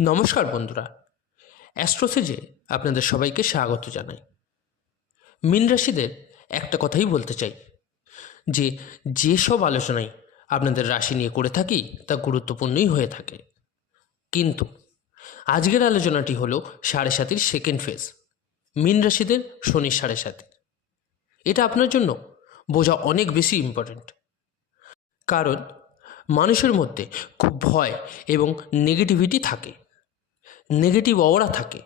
নমস্কার বন্ধুরা, অ্যাস্ট্রোসেজে আপনাদের সবাইকে স্বাগত জানাই। মীন রাশিদের একটা কথাই বলতে চাই যে যেসব আলোচনাই আপনাদের রাশি নিয়ে করে থাকি তা গুরুত্বপূর্ণই হয়ে থাকে, কিন্তু আজকের আলোচনাটি হলো 7.5 সেকেন্ড ফেজ, মীন রাশিদের শনির 7.5। এটা আপনার জন্য বোঝা অনেক বেশি ইম্পর্ট্যান্ট, কারণ মানুষের মধ্যে খুব ভয় এবং নেগেটিভিটি থাকে, নেগেটিভ অরা থাকে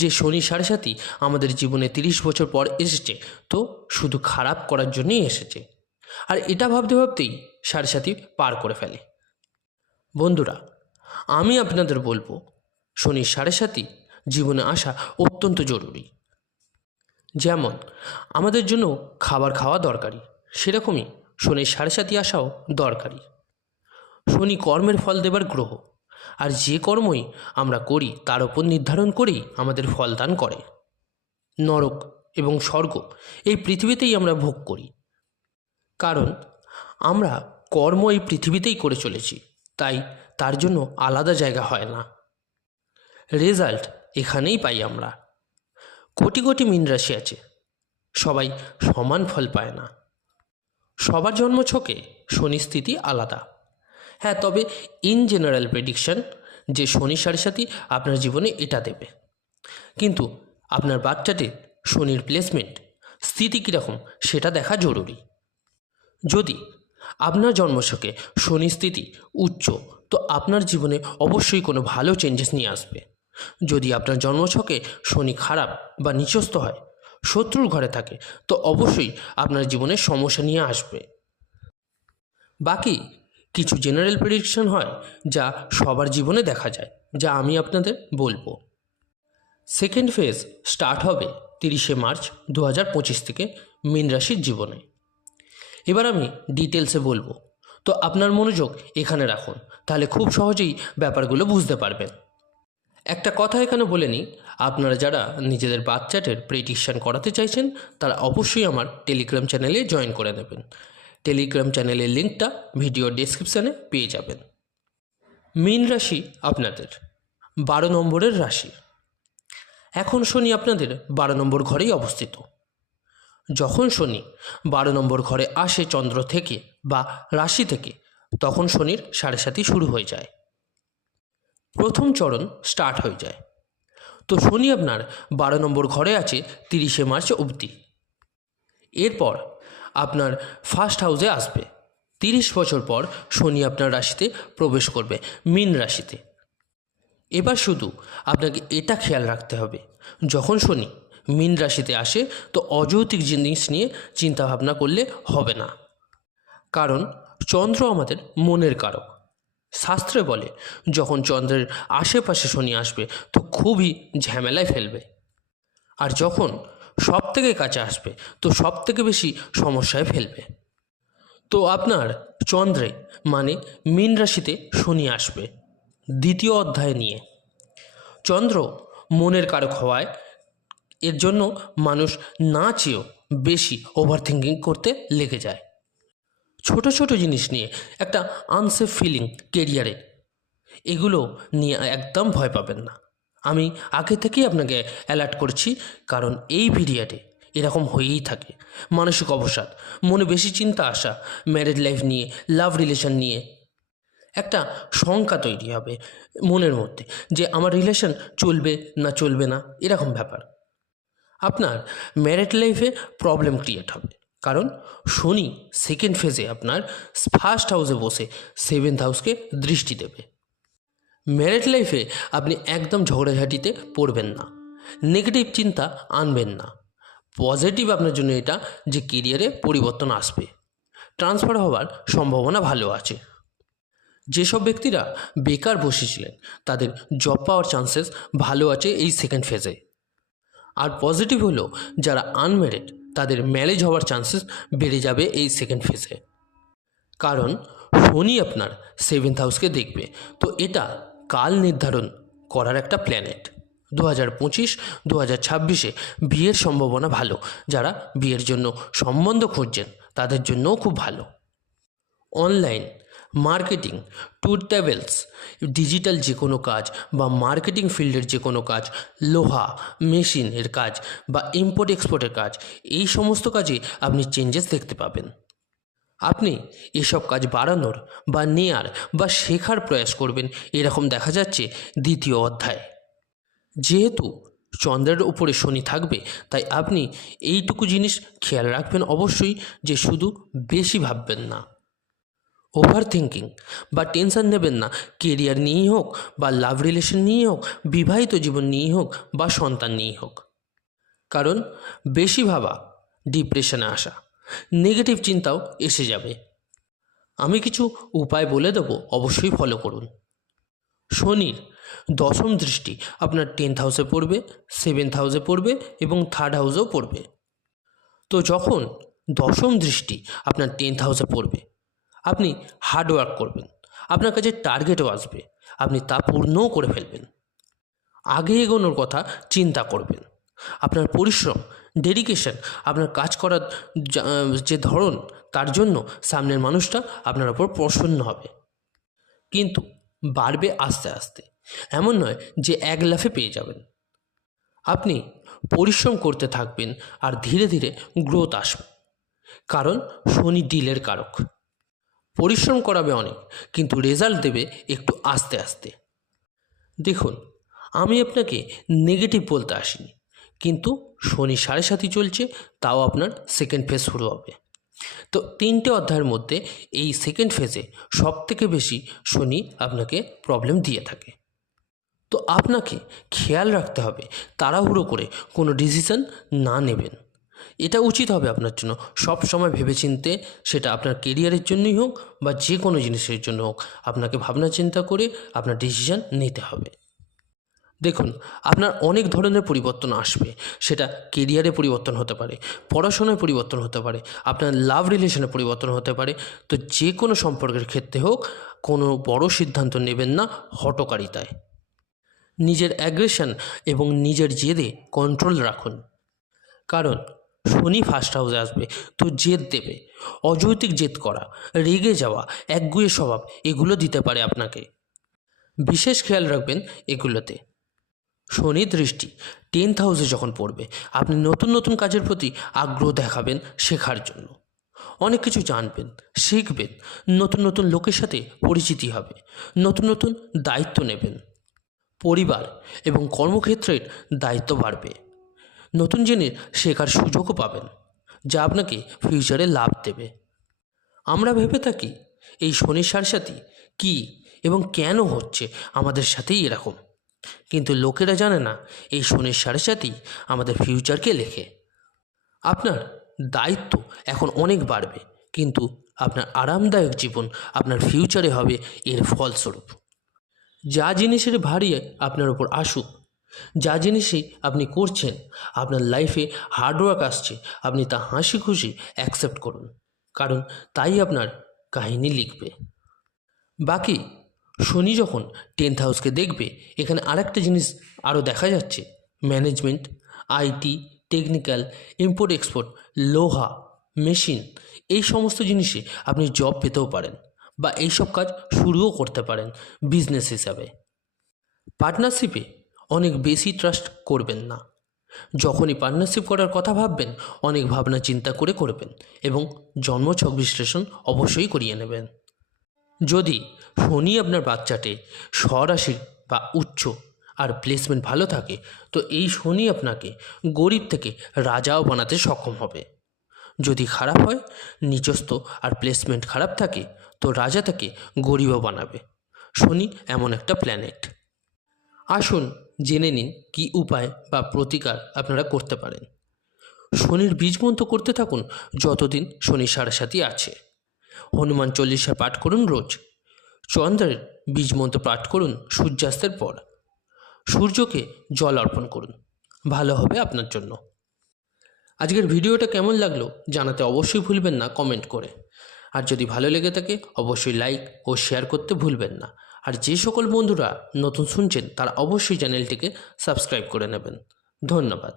যে শনি 7.5 আমাদের জীবনে 30 বছর পর এসেছে, তো শুধু খারাপ করার জন্যই এসেছে। আর এটা ভাবতে ভাবতেই 7.5 পার করে ফেলে। বন্ধুরা, আমি আপনাদের বলবো শনি 7.5 জীবনে আসা অত্যন্ত জরুরি। যেমন আমাদের জন্য খাবার খাওয়া দরকারি, সেরকমই শনি 7.5 আসাও দরকারি। শনি কর্মের ফল দেবার গ্রহ, আর যে কর্মই আমরা করি তার উপর নির্ধারণ করেই আমাদের ফল দান করে। নরক এবং স্বর্গ এই পৃথিবীতেই আমরা ভোগ করি, কারণ আমরা কর্ম এই পৃথিবীতেই করে চলেছি, তাই তার জন্য আলাদা জায়গা হয় না। রেজাল্ট এখানেই পাই আমরা। কোটি কোটি মীন রাশি আছে, সবাই সমান ফল পায় না। সবার জন্মছকে শনি স্থিতি আলাদা। হ্যাঁ, তবে ইন জেনারেল প্রেডিকশন যে শনি 7.5 আপনার জীবনে এটা দেবে, কিন্তু আপনার বাচ্চাটির শনির প্লেসমেন্ট স্থিতি কীরকম সেটা দেখা জরুরি। যদি আপনার জন্মছকে শনি স্থিতি উচ্চ, তো আপনার জীবনে অবশ্যই কোনো ভালো চেঞ্জেস নিয়ে আসবে। যদি আপনার জন্মছকে শনি খারাপ বা নিচস্থ হয়, শত্রুর ঘরে থাকে, তো অবশ্যই আপনার জীবনে সমস্যা নিয়ে আসবে। বাকি কিছু জেনারেল প্রেডিকশন হয় যা সবার জীবনে দেখা যায়, যা আমি আপনাদের বলবো। সেকেন্ড ফেজ স্টার্ট হবে 30শে মার্চ 2025 থেকে মীন রাশির জীবনে। এবার আমি ডিটেলসে বলবো, তো আপনার মনোযোগ এখানে রাখুন, তাহলে খুব সহজেই ব্যাপারগুলো বুঝতে পারবেন। একটা কথা এখানে বলে নিই, আপনারা যারা নিজেদের বাচ্চাদের প্রেডিকশন করাতে চাইছেন তারা অবশ্যই আমার টেলিগ্রাম চ্যানেলে জয়েন করে নেবেন। টেলিগ্রাম চ্যানেলের লিঙ্কটা ভিডিও ডেসক্রিপশানে পেয়ে যাবেন। মীন রাশি আপনাদের 12 নম্বরের রাশি। এখন শনি আপনাদের 12 নম্বর ঘরেই অবস্থিত। যখন শনি 12 নম্বর ঘরে আসে চন্দ্র থেকে বা রাশি থেকে, তখন শনির 7.5 শুরু হয়ে যায়, প্রথম চরণ স্টার্ট হয়ে যায়। তো শনি আপনার 12 নম্বর ঘরে আছে 30শে মার্চ অবধি। এরপর আপনার ফার্স্ট হাউসে আসবে। 30 বছর পর শনি আপনার রাশিতে প্রবেশ করবে, মীন রাশিতে। এবার শুধু আপনাকে এটা খেয়াল রাখতে হবে, যখন শনি মীন রাশিতে আসে তো অযৌক্তিক জিনিস নিয়ে চিন্তাভাবনা করলে হবে না, কারণ চন্দ্র আমাদের মনের কারক। শাস্ত্রে বলে যখন চন্দ্রের আশেপাশে শনি আসবে তো খুবই ঝামেলায় ফেলবে, আর যখন সব থেকে কাছে আসবে তো সব থেকে বেশি সমস্যায় ফেলবে। তো আপনার চন্দ্রে মানে মীন রাশিতে শনি আসবে দ্বিতীয় অধ্যায় নিয়ে। চন্দ্র মনের কারক হওয়ায় এর জন্য মানুষ না চেয়েও বেশি ওভার থিঙ্কিং করতে লেগে যায়। ছোট ছোট জিনিস নিয়ে একটা আনসেফ ফিলিং কেরিয়ারে, এগুলো নিয়ে একদম ভয় পাবেন না। আমি আগে থেকেই আপনাকে অ্যালার্ট করছি, কারণ এই পিরিয়ডে এরকম হয়েই থাকে। মানসিক অবসাদ, মনে বেশি চিন্তা আসা, ম্যারেজ লাইফ নিয়ে, লাভ রিলেশন নিয়ে একটা শঙ্কা তৈরি হবে মনের মধ্যে যে আমার রিলেশন চলবে না চলবে না, এরকম ব্যাপার। আপনার ম্যারেড লাইফে প্রবলেম ক্রিয়েট হবে, কারণ শনি সেকেন্ড ফেজে আপনার ফার্স্ট হাউসে বসে 7th হাউসকে দৃষ্টি দেবে। ম্যারেড লাইফে আপনি একদম ঝগড়াঝাটিতে পড়বেন না, নেগেটিভ চিন্তা আনবেন না। পজিটিভ আপনার জন্য এটা যে কেরিয়ারে পরিবর্তন আসবে, ট্রান্সফার হওয়ার সম্ভাবনা ভালো আছে। যেসব ব্যক্তিরা বেকার বসেছিলেন তাদের জব পাওয়ার চান্সেস ভালো আছে এই সেকেন্ড ফেজে। আর পজিটিভ হলো যারা আনম্যারিড তাদের ম্যারেজ হওয়ার চান্সেস বেড়ে যাবে এই সেকেন্ড ফেজে, কারণ শনি আপনার 7th হাউসকে দেখবে। তো এটা কাল নির্ধারণ করার একটা প্ল্যানেট। 2025-2026 বিয়ের সম্ভাবনা ভালো। যারা বিয়ের জন্য সম্বন্ধ খুঁজছেন তাদের জন্যও খুব ভালো। Online marketing, tour travels, digital যে কোনো কাজ বা মার্কেটিং ফিল্ডের যে কোনো কাজ, লোহা মেশিনের কাজ বা ইম্পোর্ট এক্সপোর্টের কাজ, এই সমস্ত কাজে আপনি চেঞ্জেস দেখতে পাবেন। আপনি এসব কাজ বাড়ানোর বা নেয়ার বা শেখার প্রয়াস করবেন, এরকম দেখা যাচ্ছে দ্বিতীয় অধ্যায়। যেহেতু চন্দ্রের উপরে শনি থাকবে, তাই আপনি এইটুকু জিনিস খেয়াল রাখবেন অবশ্যই, যে শুধু বেশি ভাববেন না, ওভার থিঙ্কিং বা টেনশন নেবেন না, কেরিয়ার নিয়েই হোক বা লাভ রিলেশন নিয়েই হোক, বিবাহিত জীবন নিয়েই হোক বা সন্তান নিয়েই হোক। কারণ বেশি ভাবা ডিপ্রেশনে আসা, নেগেটিভ চিন্তাও এসে যাবে। আমি কিছু উপায় বলে দেবো, অবশ্যই ফলো করুন। শনির দশম দৃষ্টি আপনার 10th হাউসে পড়বে, 7th হাউসে পড়বে এবং 3rd হাউসেও পড়বে। তো যখন দশম দৃষ্টি আপনার 10th হাউসে পড়বে, আপনি হার্ডওয়ার্ক করবেন, আপনার কাছে টার্গেটও আসবে, আপনি তা পূর্ণও করে ফেলবেন। আগে এগোনোর কথা চিন্তা করবেন। আপনার পরিশ্রম, ডেডিকেশন, আপনার কাজ করার যে ধরন, তার জন্য সামনের মানুষটা আপনার ওপর প্রসন্ন হবে। কিন্তু বাড়বে আস্তে আস্তে, এমন নয় যে এক লাফে পেয়ে যাবেন। আপনি পরিশ্রম করতে থাকবেন আর ধীরে ধীরে গ্রোথ আসবে। কারণ শনি ডিলের কারক। পরিশ্রম করাবে অনেক, কিন্তু রেজাল্ট দেবে একটু আস্তে আস্তে। দেখুন, আমি আপনাকে নেগেটিভ বলতে আসিনি, কিন্তু শনি 7.5 চলছে, তাও আপনার সেকেন্ড ফেজ শুরু হবে। তো 3টে অধ্যায়ের মধ্যে এই সেকেন্ড ফেজে সবথেকে বেশি শনি আপনাকে প্রবলেম দিয়ে থাকে। তো আপনাকে খেয়াল রাখতে হবে, তাড়াহুড়ো করে কোনো ডিসিশন না নেবেন। এটা উচিত হবে আপনার জন্য সব সময় ভেবেচিন্তে, সেটা আপনার কেরিয়ারের জন্যই হোক বা যে কোনো জিনিসের জন্য হোক, আপনাকে ভাবনা চিন্তা করে আপনার ডিসিশন নিতে হবে। দেখুন, আপনার অনেক ধরনের পরিবর্তন আসবে। সেটা কেরিয়ারে পরিবর্তন হতে পারে, পড়াশোনায় পরিবর্তন হতে পারে, আপনার লাভ রিলেশনে পরিবর্তন হতে পারে। তো যে কোনো সম্পর্কের ক্ষেত্রে হোক, কোনো বড় সিদ্ধান্ত নেবেন না হঠকারিতায়। নিজের অ্যাগ্রেশন এবং নিজের জেদে কন্ট্রোল রাখুন। কারণ শনি 1st হাউসে আসবে, তো জেদ দেবে। অযৌক্তিক জেদ করা, রেগে যাওয়া, একগুঁয়ে স্বভাব, এগুলো দিতে পারে আপনাকে। বিশেষ খেয়াল রাখবেন এগুলোতে। শনি দৃষ্টি 10th হাউসে যখন পড়বে, আপনি নতুন নতুন কাজের প্রতি আগ্রহ দেখাবেন, শেখার জন্য অনেক কিছু জানবেন, শিখবেন, নতুন নতুন লোকের সাথে পরিচিতি হবে, নতুন নতুন দায়িত্ব নেবেন। পরিবার এবং কর্মক্ষেত্রের দায়িত্ব বাড়বে, নতুন জিনিস শেখার সুযোগও পাবেন, যা আপনাকে ফিউচারে লাভ দেবে। আমরা ভেবে থাকি এই শনির সাথে কী এবং কেন হচ্ছে আমাদের সাথেই এরকম, কিন্তু লোকেরা জানে না এই শনির সাথেই আমাদের ফিউচারকে লেখে। আপনার দায়িত্ব এখন অনেক বাড়বে, কিন্তু আপনার আরামদায়ক জীবন আপনার ফিউচারে হবে এর ফলস্বরূপ। যা জিনিসের ভারী আপনার ওপর আসুক, যা জিনিসই আপনি করছেন, আপনার লাইফে হার্ডওয়ার্ক আসছে, আপনি তা হাসি খুশি অ্যাকসেপ্ট করুন, কারণ তাই আপনার কাহিনী লিখবে। বাকি শনি যখন 10th হাউসকে দেখবে, এখানে আরেকটা জিনিস আরও দেখা যাচ্ছে, management, IT, technical, import export, লোহা মেশিন, এই সমস্ত জিনিসে আপনি জব পেতেও পারেন বা এইসব কাজ শুরুও করতে পারেন বিজনেস হিসাবে। পার্টনারশিপে অনেক বেশি ট্রাস্ট করবেন না। যখনই পার্টনারশিপ করার কথা ভাববেন, অনেক ভাবনা চিন্তা করে করবেন এবং জন্মছক বিশ্লেষণ অবশ্যই করিয়ে নেবেন। যদি শনি আপনার বাচ্চাটে স্বরাশির বা উচ্চ আর প্লেসমেন্ট ভালো থাকে, তো এই শনি আপনাকে গরিব থেকে রাজাও বানাতে সক্ষম হবে। যদি খারাপ হয়, নিচস্থ আর প্লেসমেন্ট খারাপ থাকে, তো রাজা থেকে গরিবও বানাবে। শনি এমন একটা প্ল্যানেট। আসুন জেনে নিন কী উপায় বা প্রতিকার আপনারা করতে পারেন। শনির বীজমন্ত্র করতে থাকুন যতদিন শনি 7.5 আছে। হনুমান চল্লিশা পাঠ করুন রোজ। চন্দ্রের বীজমন্ত্র পাঠ করুন সূর্যাস্তের পর। সূর্যকে জল অর্পণ করুন, ভালো হবে আপনার জন্য। আজকের ভিডিওটা কেমন লাগলো জানাতে অবশ্যই ভুলবেন না কমেন্ট করে। আর যদি ভালো লেগে থাকে অবশ্যই লাইক ও শেয়ার করতে ভুলবেন না। আর যে সকল বন্ধুরা নতুন শুনছেন তারা অবশ্যই চ্যানেলটিকে সাবস্ক্রাইব করে নেবেন। ধন্যবাদ।